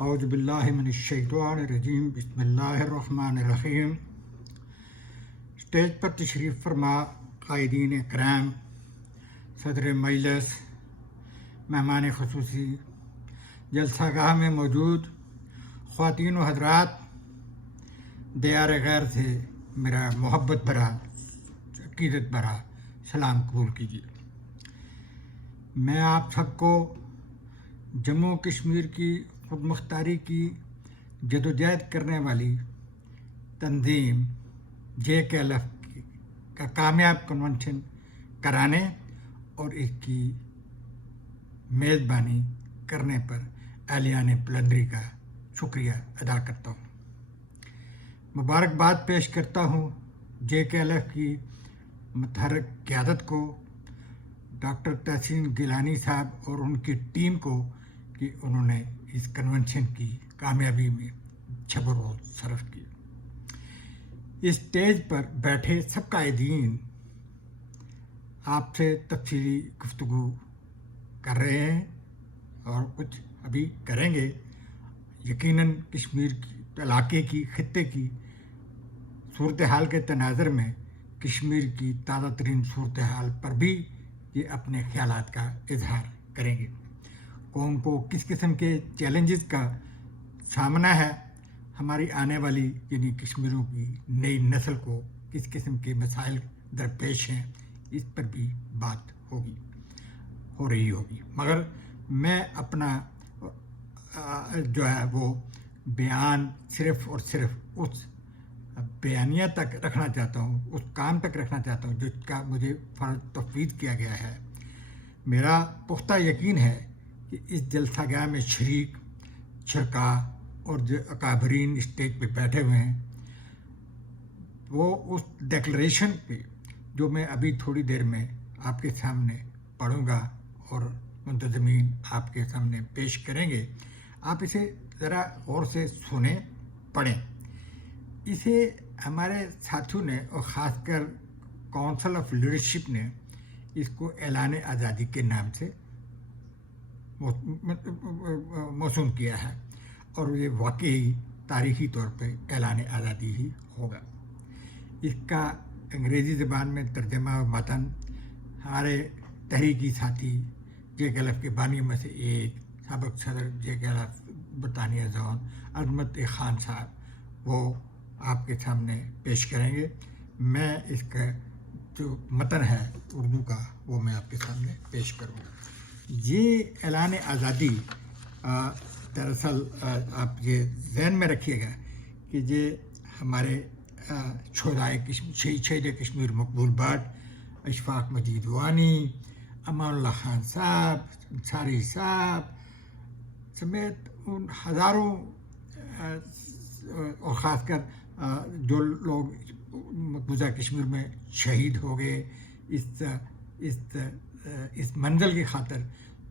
اعوذ باللہ من الشیطان الرجیم بسم اللہ الرحمن الرحیم۔ اسٹیج پر تشریف فرما قائدین کرام، صدر مجلس، مہمان خصوصی، جلسہ گاہ میں موجود خواتین و حضرات، دیار غیر سے میرا محبت بھرا، عقیدت بھرا سلام قبول کیجیے۔ میں آپ سب کو جموں کشمیر کی خود مختاری کی جدوجہد کرنے والی تنظیم JKLF کا کامیاب کنونشن کرانے اور اس کی میزبانی کرنے پر اہلیان بلندری کا شکریہ ادا کرتا ہوں۔ مبارکباد پیش کرتا ہوں JKLF کی متحرک قیادت کو، ڈاکٹر تحسین گیلانی صاحب اور ان کی ٹیم کو، کہ انہوں نے اس کنونشن کی کامیابی میں شب و روز صرف کیا۔ اس اسٹیج پر بیٹھے سب قائدین آپ سے تفصیلی گفتگو کر رہے ہیں اور کچھ ابھی کریں گے۔ یقیناً کشمیر کی علاقے کی، خطے کی صورتحال کے تناظر میں کشمیر کی تازہ ترین صورتحال پر بھی یہ اپنے خیالات کا اظہار کریں گے۔ قوم کو کس قسم کے چیلنجز کا سامنا ہے، ہماری آنے والی یعنی کشمیریوں کی نئی نسل کو کس قسم کے مسائل درپیش ہیں، اس پر بھی بات ہو رہی ہوگی، مگر میں اپنا جو ہے وہ بیان صرف اور صرف اس بیانیہ تک رکھنا چاہتا ہوں، اس کام تک رکھنا چاہتا ہوں جس کا مجھے فرض تفویض کیا گیا ہے۔ میرا پختہ یقین ہے کہ اس جلسہ گاہ میں شریک شرکاء اور جو اکابرین اسٹیج پہ بیٹھے ہوئے ہیں، وہ اس ڈیکلریشن پہ جو میں ابھی تھوڑی دیر میں آپ کے سامنے پڑھوں گا اور منتظمین آپ کے سامنے پیش کریں گے، آپ اسے ذرا غور سے سنیں، پڑھیں۔ اسے ہمارے ساتھیوں نے اور خاص کر کونسل آف لیڈرشپ نے اس کو اعلان آزادی کے نام سے موسوم کیا ہے، اور یہ واقعی تاریخی طور پہ اعلان آزادی ہی ہوگا۔ اس کا انگریزی زبان میں ترجمہ و متن ہمارے تحریکی ساتھی JKLF کے بانیوں میں سے ایک سابق صدر JKLF برطانیہ زون عظمت خان صاحب وہ آپ کے سامنے پیش کریں گے۔ میں اس کا جو متن ہے اردو کا وہ میں آپ کے سامنے پیش کروں گا۔ یہ اعلان آزادی دراصل آپ یہ ذہن میں رکھیے گا کہ یہ ہمارے شہید کشمیر مقبول بٹ، اشفاق مجید وانی، امان اللہ خان صاحب، انصاری صاحب سمیت ان ہزاروں اور خاص کر جو لوگ مقبوضہ کشمیر میں شہید ہو گئے اس منزل کی خاطر،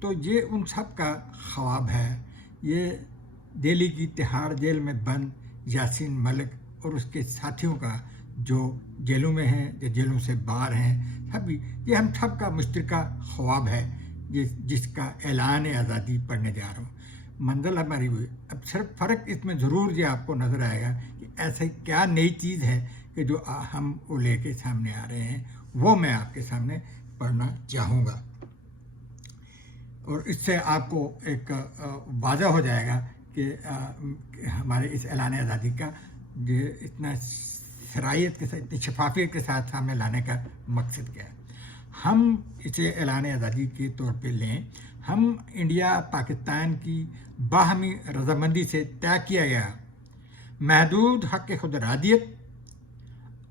تو یہ ان سب کا خواب ہے۔ یہ دہلی کی تہاڑ جیل میں بند یاسین ملک اور اس کے ساتھیوں کا جو جیلوں میں ہیں یا جیلوں سے باہر ہیں، سبھی یہ ہم سب کا مشترکہ خواب ہے، جس کا اعلان آزادی پڑھنے جا رہا ہوں۔ منزل ہماری ہوئی، اب صرف فرق اس میں ضرور یہ آپ کو نظر آئے گا کہ ایسے کیا نئی چیز ہے کہ جو ہم وہ لے کے سامنے آ رہے ہیں، وہ میں آپ کے سامنے پڑھنا چاہوں گا، اور اس سے آپ کو ایک واضح ہو جائے گا کہ ہمارے اس اعلان آزادی کا اتنا صلاحیت کے ساتھ، اتنی شفافیت کے ساتھ سامنے لانے کا مقصد کیا ہے۔ ہم اسے اعلان آزادی کے طور پہ لیں، ہم انڈیا پاکستان کی باہمی رضامندی سے طے کیا گیا محدود حق خود ارادیت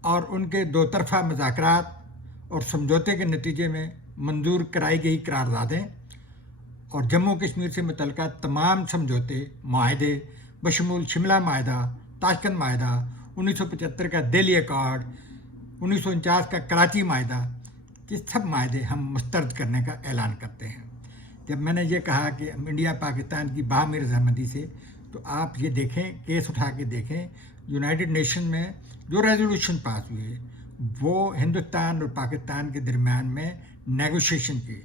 اور ان کے دو طرفہ مذاکرات اور سمجھوتے کے نتیجے میں منظور کرائی گئی قراردادیں اور جموں کشمیر سے متعلقہ تمام سمجھوتے، معاہدے بشمول شملہ معاہدہ، تاشکند معاہدہ، 1975 کا دہلی ایکارڈ، 1949 کا کراچی معاہدہ، یہ سب معاہدے ہم مسترد کرنے کا اعلان کرتے ہیں۔ جب میں نے یہ کہا کہ ہم انڈیا پاکستان کی باہمی رضامندی سے، تو آپ یہ دیکھیں، کیس اٹھا کے دیکھیں، یونائٹڈ نیشن میں جو ریزولوشن پاس ہوئی وہ ہندوستان اور پاکستان کے درمیان میں نیگوشیشن کے،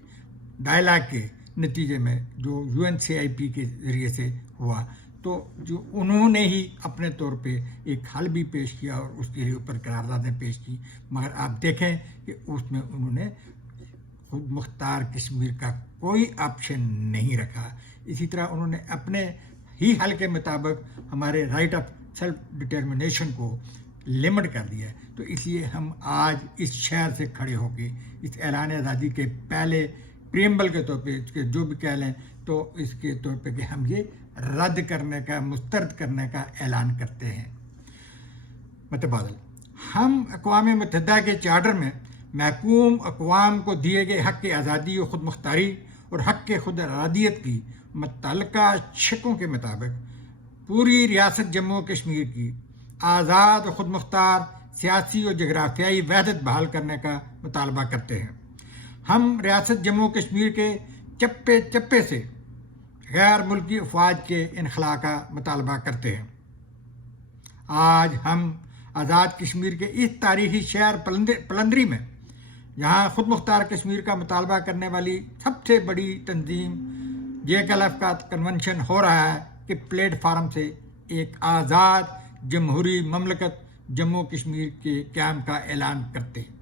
ڈائلاگ کے نتیجے میں جو UNCIP کے ذریعے سے ہوا، تو جو انہوں نے ہی اپنے طور پہ ایک حل بھی پیش کیا اور اس کے لیے اوپر قراردادیں پیش کی، مگر آپ دیکھیں کہ اس میں انہوں نے خود مختار کشمیر کا کوئی آپشن نہیں رکھا. اسی طرح انہوں نے اپنے ہی حل کے مطابق ہمارے رائٹ آف سیلف ڈٹرمنیشن کو لمٹ کر دیا ہے. تو اس لیے ہم آج اس شہر سے کھڑے ہو کے اس اعلان آزادی کے پہلے پریمبل کے طور پہ جو بھی کہہ لیں تو اس کے طور پہ کہ ہم یہ رد کرنے کا، مسترد کرنے کا اعلان کرتے ہیں. متبادل، ہم اقوام متحدہ کے چارٹر میں محکوم اقوام کو دیے گئے حق آزادی و خود مختاری اور حق خود ارادیت کی متعلقہ شقوں کے مطابق پوری ریاست جموں و کشمیر کی آزاد و خود مختار سیاسی اور جغرافیائی وحدت بحال کرنے کا مطالبہ کرتے ہیں. ہم ریاست جموں و کشمیر کے چپے چپے سے غیر ملکی افواج کے انخلاء کا مطالبہ کرتے ہیں. آج ہم آزاد کشمیر کے اس تاریخی شہر پلندری میں، جہاں خود مختار کشمیر کا مطالبہ کرنے والی سب سے بڑی تنظیم JKLF کا کنونشن ہو رہا ہے، کہ پلیٹ فارم سے ایک آزاد جمہوری مملکت جموں کشمیر کے قیام کا اعلان کرتے ہیں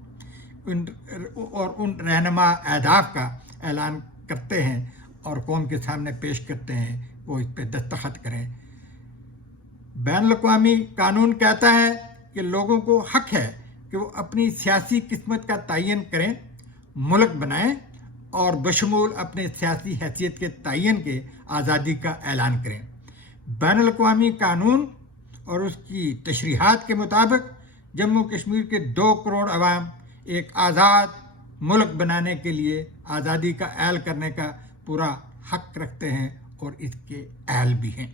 اور ان رہنما اہداف کا اعلان کرتے ہیں اور قوم کے سامنے پیش کرتے ہیں، وہ اس پہ دستخط کریں. بین الاقوامی قانون کہتا ہے کہ لوگوں کو حق ہے کہ وہ اپنی سیاسی قسمت کا تعین کریں، ملک بنائیں اور بشمول اپنے سیاسی حیثیت کے تعین کے آزادی کا اعلان کریں. بین الاقوامی قانون اور اس کی تشریحات کے مطابق جموں کشمیر کے 2 کروڑ عوام ایک آزاد ملک بنانے کے لیے آزادی کا اعلان کرنے کا پورا حق رکھتے ہیں اور اس کے اہل بھی ہیں.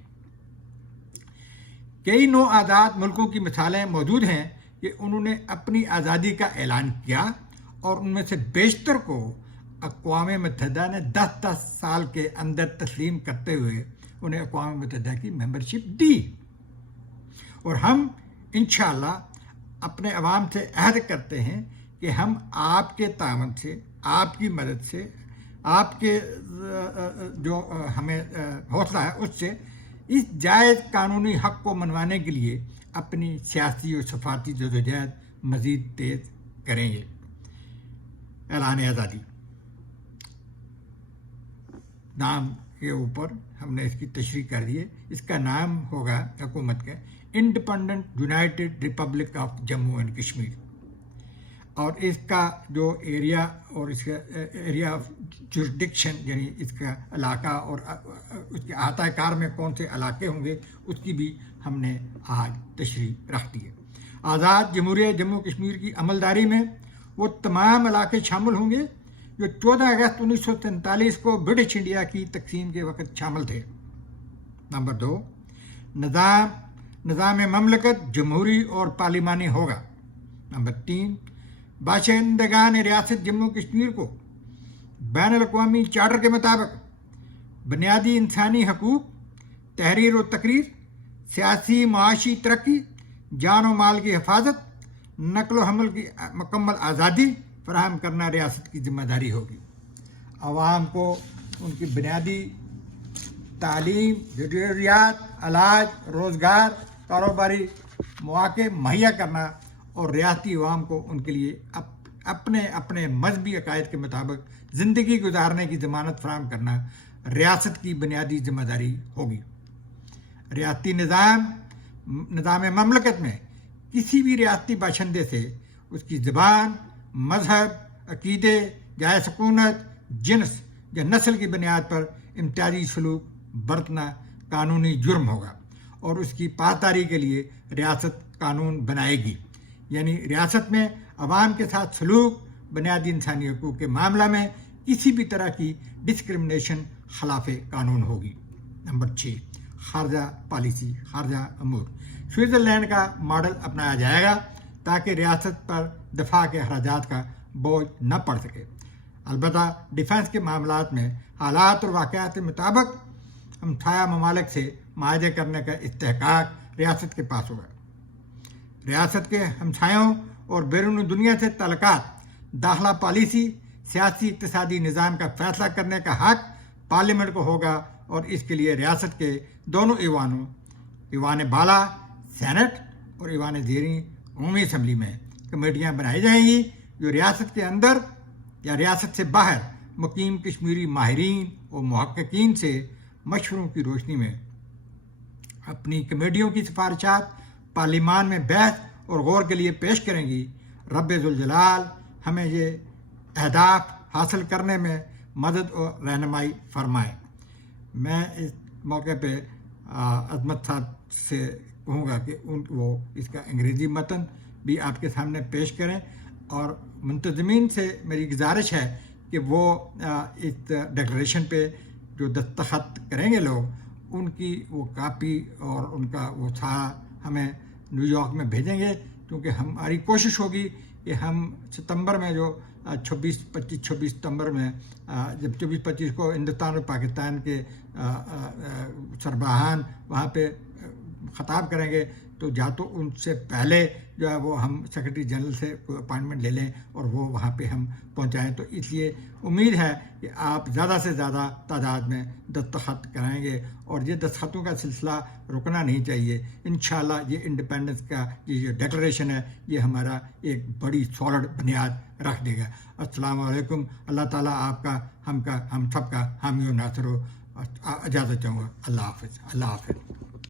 کئی نو آزاد ملکوں کی مثالیں موجود ہیں کہ انہوں نے اپنی آزادی کا اعلان کیا اور ان میں سے بیشتر کو اقوام متحدہ نے 10 سال کے اندر تسلیم کرتے ہوئے انہیں اقوام متحدہ کی ممبرشپ دی. اور ہم انشاءاللہ اپنے عوام سے عہد کرتے ہیں کہ ہم آپ کے تعاون سے، آپ کی مدد سے، آپ کے جو ہمیں حوصلہ ہے اس سے اس جائز قانونی حق کو منوانے کے لیے اپنی سیاسی اور سفارتی جدوجہد مزید تیز کریں گے. اعلان آزادی نام کے اوپر ہم نے اس کی تشریح کر دی ہے. اس کا نام ہوگا حکومت کا independent United republic of Jammu and Kashmir, اور اس کا جو ایریا اور اس کا ایریا آف جورسڈکشن یعنی اس کا علاقہ اور اس کے احاطہ کار میں کون سے علاقے ہوں گے اس کی بھی ہم نے آج تشریح رکھ دی ہے. آزاد جمہوریہ جموں کشمیر کی عملداری میں وہ تمام علاقے شامل ہوں گے جو 14 اگست 1947 کو برٹش انڈیا کی تقسیم کے وقت شامل تھے. نمبر 2، نظام مملکت جمہوری اور پارلیمانی ہوگا. نمبر 3، باشندگان ریاست جموں کشمیر کو بین الاقوامی چارٹر کے مطابق بنیادی انسانی حقوق، تحریر و تقریر، سیاسی معاشی ترقی، جان و مال کی حفاظت، نقل و حمل کی مکمل آزادی فراہم کرنا ریاست کی ذمہ داری ہوگی. عوام کو ان کی بنیادی تعلیم، ضروریات، علاج، روزگار، کاروباری مواقع مہیا کرنا اور ریاستی عوام کو ان کے لیے اپنے مذہبی عقائد کے مطابق زندگی گزارنے کی ضمانت فراہم کرنا ریاست کی بنیادی ذمہ داری ہوگی. ریاستی نظام مملکت میں کسی بھی ریاستی باشندے سے اس کی زبان، مذہب، عقیدے، جائے سکونت، جنس یا نسل کی بنیاد پر امتیازی سلوک برتنا قانونی جرم ہوگا اور اس کی پاسداری کے لیے ریاست قانون بنائے گی. یعنی ریاست میں عوام کے ساتھ سلوک، بنیادی انسانی حقوق کے معاملہ میں کسی بھی طرح کی ڈسکرمنیشن خلاف قانون ہوگی. نمبر 6، خارجہ پالیسی، خارجہ امور. سوئٹزرلینڈ کا ماڈل اپنایا جائے گا تاکہ ریاست پر دفاع کے اخراجات کا بوجھ نہ پڑ سکے. البتہ ڈیفنس کے معاملات میں حالات اور واقعات کے مطابق ہمسایہ ممالک سے معاہدے کرنے کا استحقاق ریاست کے پاس ہوگا. ریاست کے ہمسایوں اور بیرون دنیا سے تعلقات، داخلہ پالیسی، سیاسی اقتصادی نظام کا فیصلہ کرنے کا حق پارلیمنٹ کو ہوگا اور اس کے لیے ریاست کے دونوں ایوانوں، ایوان بالا سینٹ اور ایوان زیریں عمومی اسمبلی میں کمیٹیاں بنائی جائیں گی جو ریاست کے اندر یا ریاست سے باہر مقیم کشمیری ماہرین اور محققین سے مشوروں کی روشنی میں اپنی کمیٹیوں کی سفارشات پارلیمان میں بحث اور غور کے لیے پیش کریں گی۔ رب ذوالجلال ہمیں یہ اہداف حاصل کرنے میں مدد اور رہنمائی فرمائے۔ میں اس موقع پہ عظمت صاحب سے کہوں گا کہ وہ اس کا انگریزی متن بھی آپ کے سامنے پیش کریں، اور منتظمین سے میری گزارش ہے کہ وہ اس ڈکلریشن پہ جو دستخط کریں گے لوگ، ان کی وہ کاپی اور ان کا وہ سارا ہمیں نیو یارک میں بھیجیں گے، کیونکہ ہماری کوشش ہوگی کہ ہم ستمبر میں جو 26 ستمبر میں جب 24-25 کو ہندوستان اور پاکستان کے سربراہان وہاں پہ خطاب کریں گے، تو یا تو ان سے پہلے جو ہے وہ ہم سیکرٹری جنرل سے کوئی اپائنٹمنٹ لے لیں اور وہ وہاں پہ ہم پہنچائیں۔ تو اس لیے امید ہے کہ آپ زیادہ سے زیادہ تعداد میں دستخط کرائیں گے، اور یہ دستخطوں کا سلسلہ رکنا نہیں چاہیے۔ انشاءاللہ یہ انڈیپینڈنس کا یہ ڈکلریشن ہے، یہ ہمارا ایک بڑی سالڈ بنیاد رکھ دے گا۔ السلام علیکم۔ اللہ تعالیٰ آپ کا ہم سب کا حامی و ناصر ہو۔ اجازت چاہوں گا۔ اللہ حافظ۔ اللہ حافظ۔